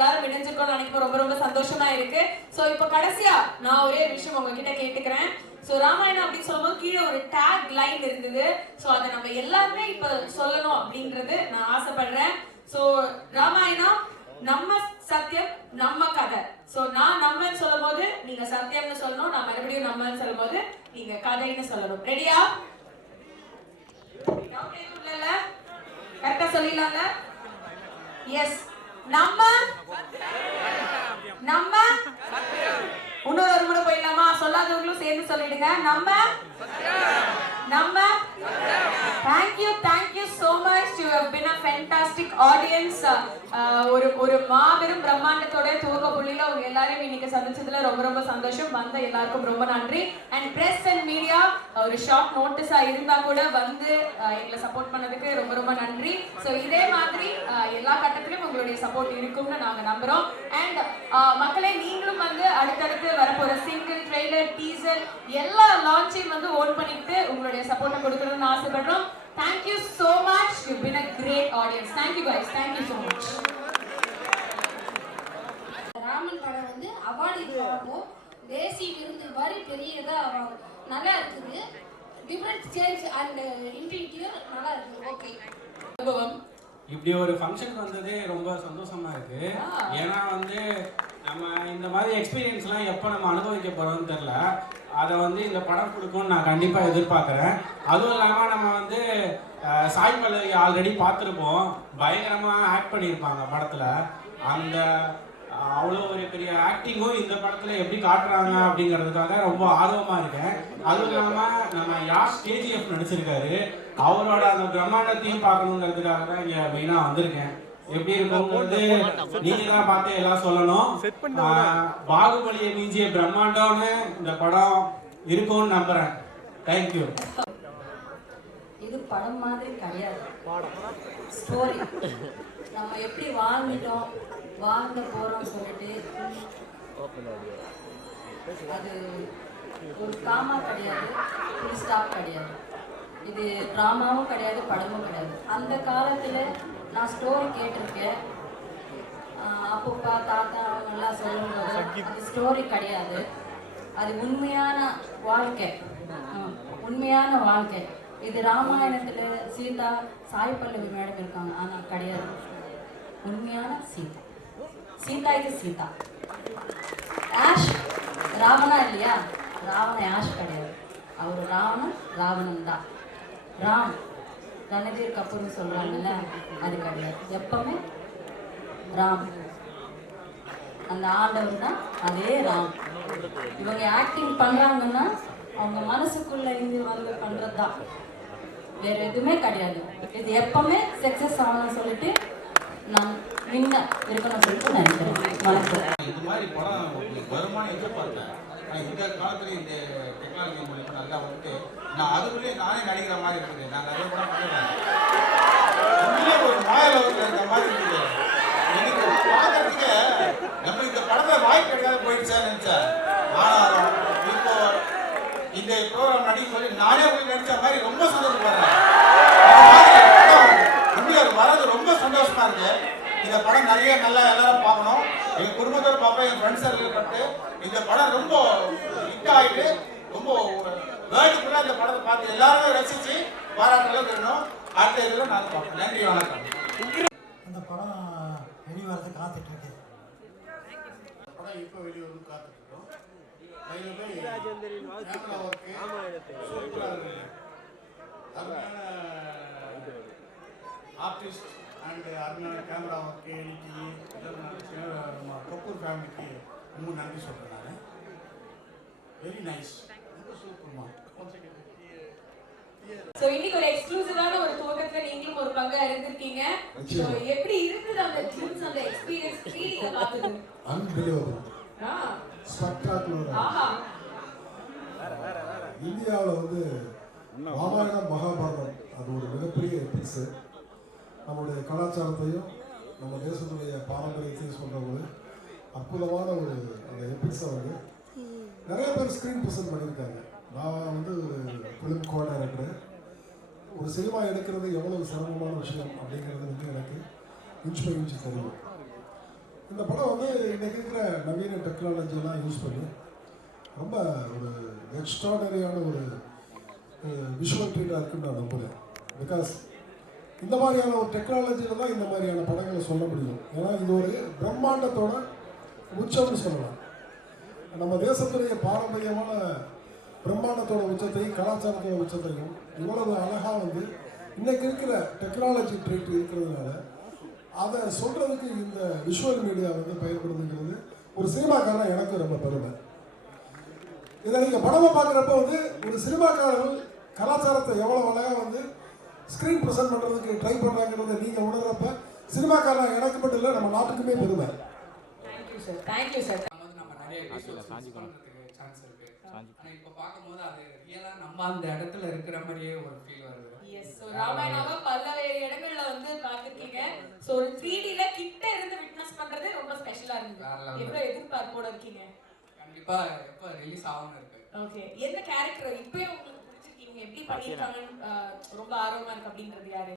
எல்லாரும் இணைஞ்சிருக்கோம்னு நினைக்கும் ரொம்ப ரொம்ப சந்தோஷமா இருக்கு. சோ இப்போ கடைசியா நான் ஒரே விஷயம் உங்ககிட்ட கேட்டுக்கிறேன். சோ ராமாயணம் அப்படின்னு சொல்லும்போது கீழே ஒரு டேக் லைன் இருந்தது. சோ அதை நம்ம எல்லாருமே இப்ப சொல்லணும் அப்படின்றது நான் ஆசைப்படுறேன். சோ ராமாயணம் நம்ம சத்தியம் நம்ம கதை. சோ நான் நம்மன்னு சொல்லும் போது நீங்க சத்தியம்னு சொல்லணும், நான் மறுபடியும் நம்மன்னு சொல்லும் போது நீங்க கதைன்னு சொல்லணும். ரெடியா? கரெக்டா சொல்லிடலாம்ல? எஸ். நம்ம நம்ம இன்னொரு முறை போயிடலாமா? சொல்லாதவங்களும் சேர்ந்து சொல்லிடுங்க. நம்ம நம்ம thank you so much. You have been a fantastic audience. ஒரு மாபெரும் பிரம்மாண்டத்தோட துவக்க புள்ளியில உங்க எல்லாரையும் இன்னைக்கு சந்திச்சதுல ரொம்ப ரொம்ப சந்தோஷம். வந்த எல்லாருக்கும் ரொம்ப நன்றி. அண்ட் பிரஸ் அண்ட் மீடியா ஒரு ஷார்ட் நோட்டீஸா இருந்தா கூட வந்து எங்களை சப்போர்ட் பண்ணதுக்கு ரொம்ப ரொம்ப நன்றி. ஸோ இதே மாதிரி எல்லா கட்டத்திலும் உங்களுடைய சப்போர்ட் இருக்கும்னு நாங்க நம்புறோம். அண்ட் மக்களே, நீங்களும் வந்து அடுத்தடுத்து வரப்போற சிங்கிள், ட்ரெய்லர், டீசர் எல்லா லான்ச்சையும் வந்து ஓன் பண்ணிட்டு உங்களுடைய சப்போர்ட்டை கொடுக்கணும்னு ஆசைப்படுறோம். Thank you so much. You've been a great audience. Thank you guys. Thank you so much. Raman படம் வந்து அவார்டு வாங்கும். தேசிய விருது மாதிரி பெரியதா நல்லா இருக்குது. டிஃபரண்ட் சேஞ்ச் அண்ட் இன்டீரியர் நல்லா இருக்குது. ஓகே. இப்படி ஒரு ஃபங்க்ஷன் வந்ததே ரொம்ப சந்தோஷமா இருக்கு. ஏன்னா வந்து நம்ம இந்த மாதிரி எக்ஸ்பீரியன்ஸ்லாம் எப்போ நம்ம அனுபவிக்க போறோம்னு தெரியல. அதை வந்து இந்த படம் கொடுக்கும்னு நான் கண்டிப்பாக எதிர்பார்க்குறேன். அதுவும் இல்லாமல் நம்ம வந்து சாய் பல்லவி ஆல்ரெடி பார்த்துருப்போம். பயங்கரமாக ஆக்ட் பண்ணியிருப்பாங்க படத்தில். அந்த அவ்வளோ ஒரு பெரிய ஆக்டிங்கும் இந்த படத்தில் எப்படி காட்டுறாங்க அப்படிங்கிறதுக்காக ரொம்ப ஆர்வமாக இருக்கேன். அதுவும் இல்லாமல் நம்ம யாஷ் கேஜிஎஃப் நடிச்சிருக்காரு. அவரோட அந்த பிரம்மாண்டத்தையும் பார்க்கணுங்கிறதுக்காக தான் இங்கே மெயினாக வந்திருக்கேன். எப்படி இருக்கும்போது நீங்க தான் பார்த்து எல்லாம் சொல்லணும். பாகுபலியை மிஞ்சிய பிரம்மாண்டம்னு இந்த படம் இருக்கும்னு நம்புறேன். தேங்க்யூ. இது படம் மாதிரி கிடையாது, ஸ்டோரி. நம்ம எப்படி வாழ்ந்துட்டோம், வாழ்ந்து போறோம் சொல்லிட்டு அது ஒரு காமா கிடையாது, ஃபுல் ஸ்டாப் கிடையாது. இது ட்ராமாவும் கிடையாது, படமும் கிடையாது. அந்த காலத்தில் நான் ஸ்டோரி கேட்டிருக்கேன். அப்பப்பா தாத்தா அவங்கெல்லாம் சொல்லும்போது அது ஸ்டோரி கிடையாது, அது உண்மையான வாழ்க்கை, உண்மையான வாழ்க்கை. இது ராமாயணத்தில் சீதா சாய் பல்லவி மேடம் இருக்காங்க, ஆனால் கிடையாது. உண்மையான சீதா, சீதா இது சீதா. ஆஷ் ராவணா இல்லையா? ராவண ஆஷ் கிடையாது, அவர் ராவணன், ராவணன் தான். ராம் ரணதீர் கபூர்னு சொல்கிறாங்கல்ல, அது கிடையாது. எப்பவுமே ராம், அந்த ஆண்டவர் தான், அதே ராம். இவங்க ஆக்டிங் பண்ணுறாங்கன்னா அவங்க மனசுக்குள்ள இருந்து வந்து பண்ணுறது தான், வேற எதுவுமே கிடையாது. இது எப்பவுமே சக்ஸஸ் ஆகணும்னு சொல்லிட்டு நான் நின்று இருக்கணும்னு சொல்லிட்டு நினைக்கிறேன். வணக்கம். இது மாதிரி படம் வருமானம் எதிர்பார்த்தேன். இந்த காலத்துல இந்த டெக்னாலஜி மூலியமா நல்லா வந்துட்டு நான் அதுக்குள்ளேயே நானே நடிக்கிற மாதிரி இருக்குது. நான் நிறைய படம் பண்ணுறேன். ஒரு மாயலோகத்தில் இருக்கிற மாதிரி இருக்குது. எனக்கு பார்க்கறதுக்கு நம்ம இந்த படத்தை வாய்ப்பு கிடைக்காத போயிடுச்சான்னு நினைச்சேன். ஆனாலும் இப்போ இந்த ப்ரோக்ராம் நடிக்கும் போது நானே போய் நடிச்ச மாதிரி ரொம்ப சந்தோஷப்படுறேன். இந்தியாவுக்கு வர்றது ரொம்ப சந்தோஷமா இருக்கு. இந்த படம் நிறைய நல்லா எல்லாரும் பார்க்கணும். எங்கள் குடும்பத்தோடு பார்ப்பேன், என் ஃப்ரெண்ட்ஸ் சர்க்கிள் பட்டு இந்த படம் ரொம்ப ஹிட் ஆகிட்டு ரொம்ப வேர்ல்டு ஃபுல்லாக இந்த படத்தை பார்த்து எல்லாருமே ரசித்து பாராட்டுகளும் தரணும். அடுத்த இதில் நான் பார்ப்பேன். நன்றி, வணக்கம். அந்த படம் வெளிவரது காத்துட்டு இருக்கு. படம் இப்போ வெளிவரும் காத்துட்ருக்கோம். கேமரா ஒர்க்கு சூப்பராக இருக்குது. அருமையான ஆர்டிஸ்ட் அண்ட் அருமையான கேமரா ஒர்க்கு, எடிட்டிங்கு இதெல்லாம் கபூர் ஃபேமிலிக்கு ரொம்ப நன்றி சொல்கிறேன். நான் வெரி நைஸ், ரொம்ப சூப்பர்மா. சோ இன்னைக்கு ஒரு எக்ஸ்க்ளூசிவான ஒரு துவக்கத்துல நீங்களும் ஒரு பங்கா இருந்திருக்கீங்க. சோ எப்படி இருந்தது அந்த ட்ரூம்ஸ், அந்த எக்ஸ்பீரியன்ஸ், ஃபீலிங்க பார்த்தது? Unbelievable, spectacular. ஆஹா, இந்தியாவில் வந்து ராமாயணம் மகாபாரதம் அது ஒரு மிகப்பெரிய எபிக்ஸ். நம்மளுடைய கலாச்சாரத்தையும் நம்ம தேசத்துடைய பாரம்பரியத்தையும் சொல்கிற ஒரு அற்புதமான ஒரு அந்த எபிக்ஸை வந்து நிறைய பேர் ஸ்க்ரீன் ப்ரெசென்ட் பண்ணியிருக்காங்க. நான் வந்து ஒரு ஃபிலிம் கோஆர்டினேட்டர். ஒரு சினிமா எடுக்கிறது எவ்வளவு சிரமமான விஷயம் அப்படிங்கிறது வந்து எனக்கு இன்ச்சு பை இன்ச்சு தெரியும். இந்த படம் வந்து இன்னைக்கு இருக்கிற நவீன டெக்னாலஜிலாம் யூஸ் பண்ணி ரொம்ப ஒரு எக்ஸ்ட்ராடனரியான ஒரு விஷுவல் ட்ரீட்டாக இருக்குன்னு நான் நம்புகிறேன். பிகாஸ் இந்த மாதிரியான ஒரு டெக்னாலஜியில் தான் இந்த மாதிரியான படங்களை சொல்ல முடியும். ஏன்னா இது ஒரு பிரம்மாண்டத்தோட உச்சம்னு சொல்லலாம். நம்ம தேசத்துடைய பாரம்பரியமான பிரம்மாண்டத்தோட உச்சத்தையும் கலாச்சாரத்தோட உச்சத்தையும் இவ்வளவு அழகாக வந்து இன்னைக்கு இருக்கிற டெக்னாலஜி ட்ரீட் இருக்கிறதுனால அதை சொல்கிறதுக்கு இந்த விஷுவல் மீடியா வந்து பயன்படுதுங்கிறது ஒரு சினிமாக்காரன் எனக்கு ரொம்ப பெருமை. இதை நீங்கள் படமாக பார்க்குறப்ப வந்து ஒரு சினிமாக்காரர்கள் கலாச்சாரத்தை எவ்வளோ அழகாக வந்து ஸ்க்ரீன் ப்ரெசென்ட் பண்ணுறதுக்கு ட்ரை பண்ணுறாங்கிறத நீங்கள் உணர்றப்ப சினிமாக்காரன் எனக்கு மட்டும் இல்லை நம்ம நாட்டுக்குமே பெருமை. Thank you sir, thank you sir. நம்ம நிறைய பண்ணுறதுக்கு சான்ஸ் இருக்கு. ஆனால் இப்போ பார்க்கும்போது அது ரியலாக நம்ம அந்த இடத்துல இருக்கிற மாதிரியே ஒரு ஃபீல் வருது. எஸ், ஸோ ராமாயணாவை பல்வேறு இடங்கள்ல வந்து பார்த்துருக்கீங்க. ஸோ ஒரு 3Dல கிட்ட இருந்து விட்னஸ் பண்றது ரொம்ப ஸ்பெஷலா இருக்கு. எவ்வளோ எதிர்பார்ப்போட இருக்கீங்க? கண்டிப்பா எப்போ ரிலீஸ் ஆகும்னு இருக்கு. ஓகே, என்ன கேரக்டர் இப்பயே உங்களுக்கு பிடிச்சிருக்கீங்க, எப்படி பண்ணியிருக்காங்கன்னு ரொம்ப ஆர்வமா இருக்கு அப்படின்றது யாரு?